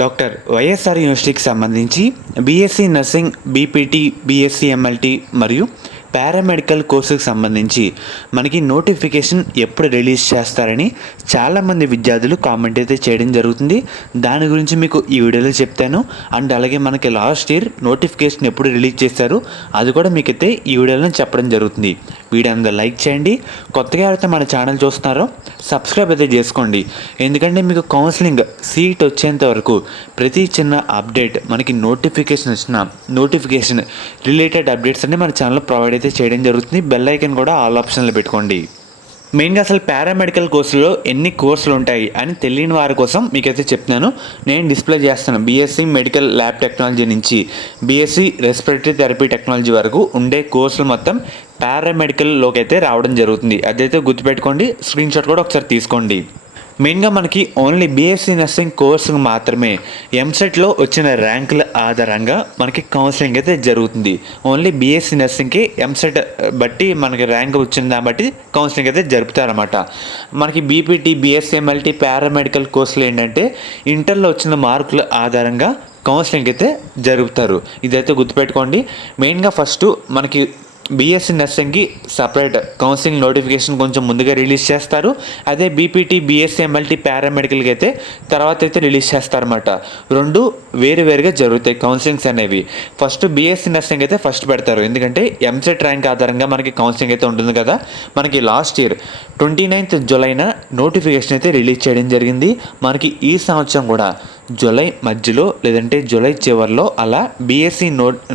Doctor YSR యూనివర్సిటీకి సంబంధించి BSc nursing, BPT, BSc MLT మరియు పారామెడికల్ కోర్సుకు సంబంధించి మనకి నోటిఫికేషన్ ఎప్పుడు రిలీజ్ చేస్తారని చాలామంది విద్యార్థులు కామెంట్ అయితే చేయడం జరుగుతుంది. దాని గురించి మీకు ఈ వీడియోలో చెప్తాను. అండ్ అలాగే మనకి లాస్ట్ ఇయర్ నోటిఫికేషన్ ఎప్పుడు రిలీజ్ చేశారు అది కూడా మీకైతే ఈ వీడియోలో చెప్పడం జరుగుతుంది. వీడియో అందరూ లైక్ చేయండి. కొత్తగా ఎవరైతే మన ఛానల్ చూస్తున్నారో సబ్స్క్రైబ్ అయితే చేసుకోండి. ఎందుకంటే మీకు కౌన్సిలింగ్ సీట్ వచ్చేంత వరకు ప్రతి చిన్న అప్డేట్ మనకి నోటిఫికేషన్ రిలేటెడ్ అప్డేట్స్ అన్ని మన ఛానల్లో ప్రొవైడ్ అయితే చేయడం జరుగుతుంది. బెల్ ఐకాన్ కూడా ఆల్ ఆప్షన్లో పెట్టుకోండి. మెయిన్గా అసలు పారామెడికల్ కోర్సులో ఎన్ని కోర్సులు ఉంటాయి అని తెలియని వారి కోసం మీకైతే చెప్తున్నాను. నేను డిస్ప్లే చేస్తాను. బీఎస్సీ మెడికల్ ల్యాబ్ టెక్నాలజీ నుంచి బీఎస్సీ రెస్పిరేటరీ థెరపీ టెక్నాలజీ వరకు ఉండే కోర్సులు మొత్తం పారామెడికల్లోకి అయితే రావడం జరుగుతుంది. అదైతే గుర్తుపెట్టుకోండి. స్క్రీన్ షాట్ కూడా ఒకసారి తీసుకోండి. మెయిన్గా మనకి ఓన్లీ బీఎస్సీ నర్సింగ్ కోర్సుకు మాత్రమే ఎంసెట్లో వచ్చిన ర్యాంకుల ఆధారంగా మనకి కౌన్సిలింగ్ అయితే జరుగుతుంది. ఓన్లీ బీఎస్సీ నర్సింగ్కి ఎంసెట్ బట్టి మనకి ర్యాంక్ వచ్చిన దాన్ని బట్టి కౌన్సిలింగ్ అయితే జరుపుతారన్నమాట. మనకి బీపీటీ, బీఎస్సీ ఎంఎల్టీ, పారామెడికల్ కోర్సులు ఏంటంటే ఇంటర్లో వచ్చిన మార్కుల ఆధారంగా కౌన్సిలింగ్ అయితే జరుపుతారు. ఇదైతే గుర్తుపెట్టుకోండి. మెయిన్గా ఫస్ట్ మనకి బీఎస్సీ నర్సింగ్కి సపరేట్ కౌన్సిలింగ్ నోటిఫికేషన్ కొంచెం ముందుగా రిలీజ్ చేస్తారు. అదే బీపీటీ, బీఎస్సీ ఎంఎల్టీ, పారామెడికల్కి అయితే తర్వాత అయితే రిలీజ్ చేస్తారన్నమాట. రెండు వేరువేరుగా జరుగుతాయి కౌన్సిలింగ్స్ అనేవి. ఫస్ట్ బీఎస్సీ నర్సింగ్ అయితే ఫస్ట్ పెడతారు. ఎందుకంటే ఎంసెట్ ర్యాంక్ ఆధారంగా మనకి కౌన్సిలింగ్ అయితే ఉంటుంది కదా. మనకి లాస్ట్ ఇయర్ 29th జూలైన నోటిఫికేషన్ అయితే రిలీజ్ చేయడం జరిగింది. మనకి ఈ సంవత్సరం కూడా జూలై మధ్యలో లేదంటే జూలై చివరిలో అలా బీఎస్సీ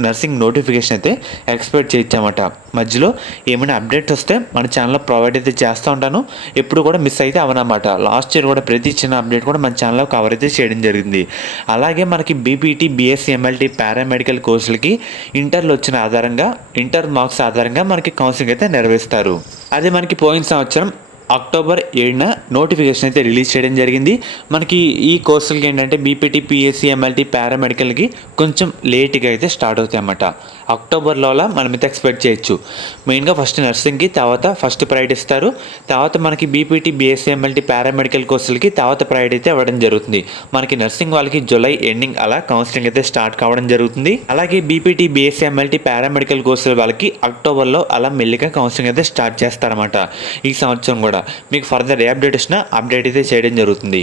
నర్సింగ్ నోటిఫికేషన్ అయితే ఎక్స్పెక్ట్ చేయొచ్చన్నమాట. మధ్యలో ఏమైనా అప్డేట్స్ వస్తే మన ఛానల్లో ప్రొవైడ్ అయితే చేస్తూ ఉంటాను. ఎప్పుడు కూడా మిస్ అయితే అవనమాట. లాస్ట్ ఇయర్ కూడా ప్రతి చిన్న అప్డేట్ కూడా మన ఛానల్లో కవర్ అయితే చేయడం జరిగింది. అలాగే మనకి బీపీటీ, బీఎస్సీ ఎంఎల్టీ, పారామెడికల్ కోర్సులకి ఇంటర్లో వచ్చిన ఆధారంగా ఇంటర్ మార్క్స్ ఆధారంగా మనకి కౌన్సిలింగ్ అయితే నెరవేరుస్తారు. అదే మనకి పోయిన సంవత్సరం అక్టోబర్ 7న నోటిఫికేషన్ అయితే రిలీజ్ చేయడం జరిగింది. మనకి ఈ కోర్సులకి ఏంటంటే బీపీటీ, పిఎస్సీ, ఎంఎల్టీ, పారామెడికల్కి కొంచెం లేట్గా అయితే స్టార్ట్ అవుతాయి అన్నమాట. అక్టోబర్లో మనమైతే ఎక్స్పెక్ట్ చేయొచ్చు. మెయిన్గా ఫస్ట్ నర్సింగ్కి తర్వాత ఫస్ట్ ప్రైడ్ ఇస్తారు. తర్వాత మనకి బీపీటీ, బీఎస్సీ ఎంఎల్టీ, పారామెడికల్ కోర్సులకి తర్వాత ప్రైడ్ అయితే ఇవ్వడం జరుగుతుంది. మనకి నర్సింగ్ వాళ్ళకి జూలై ఎండింగ్ అలా కౌన్సిలింగ్ అయితే స్టార్ట్ కావడం జరుగుతుంది. అలాగే బీపీటీ, బీఎస్సీ ఎంఎల్టీ, పారామెడికల్ కోర్సుల వాళ్ళకి అక్టోబర్లో అలా మెల్లిగా కౌన్సిలింగ్ అయితే స్టార్ట్ చేస్తారన్నమాట. ఈ సంవత్సరం కూడా మీకు ఫర్దర్ ఏ అప్డేట్ వచ్చినా అప్డేట్ అయితే చేయడం జరుగుతుంది.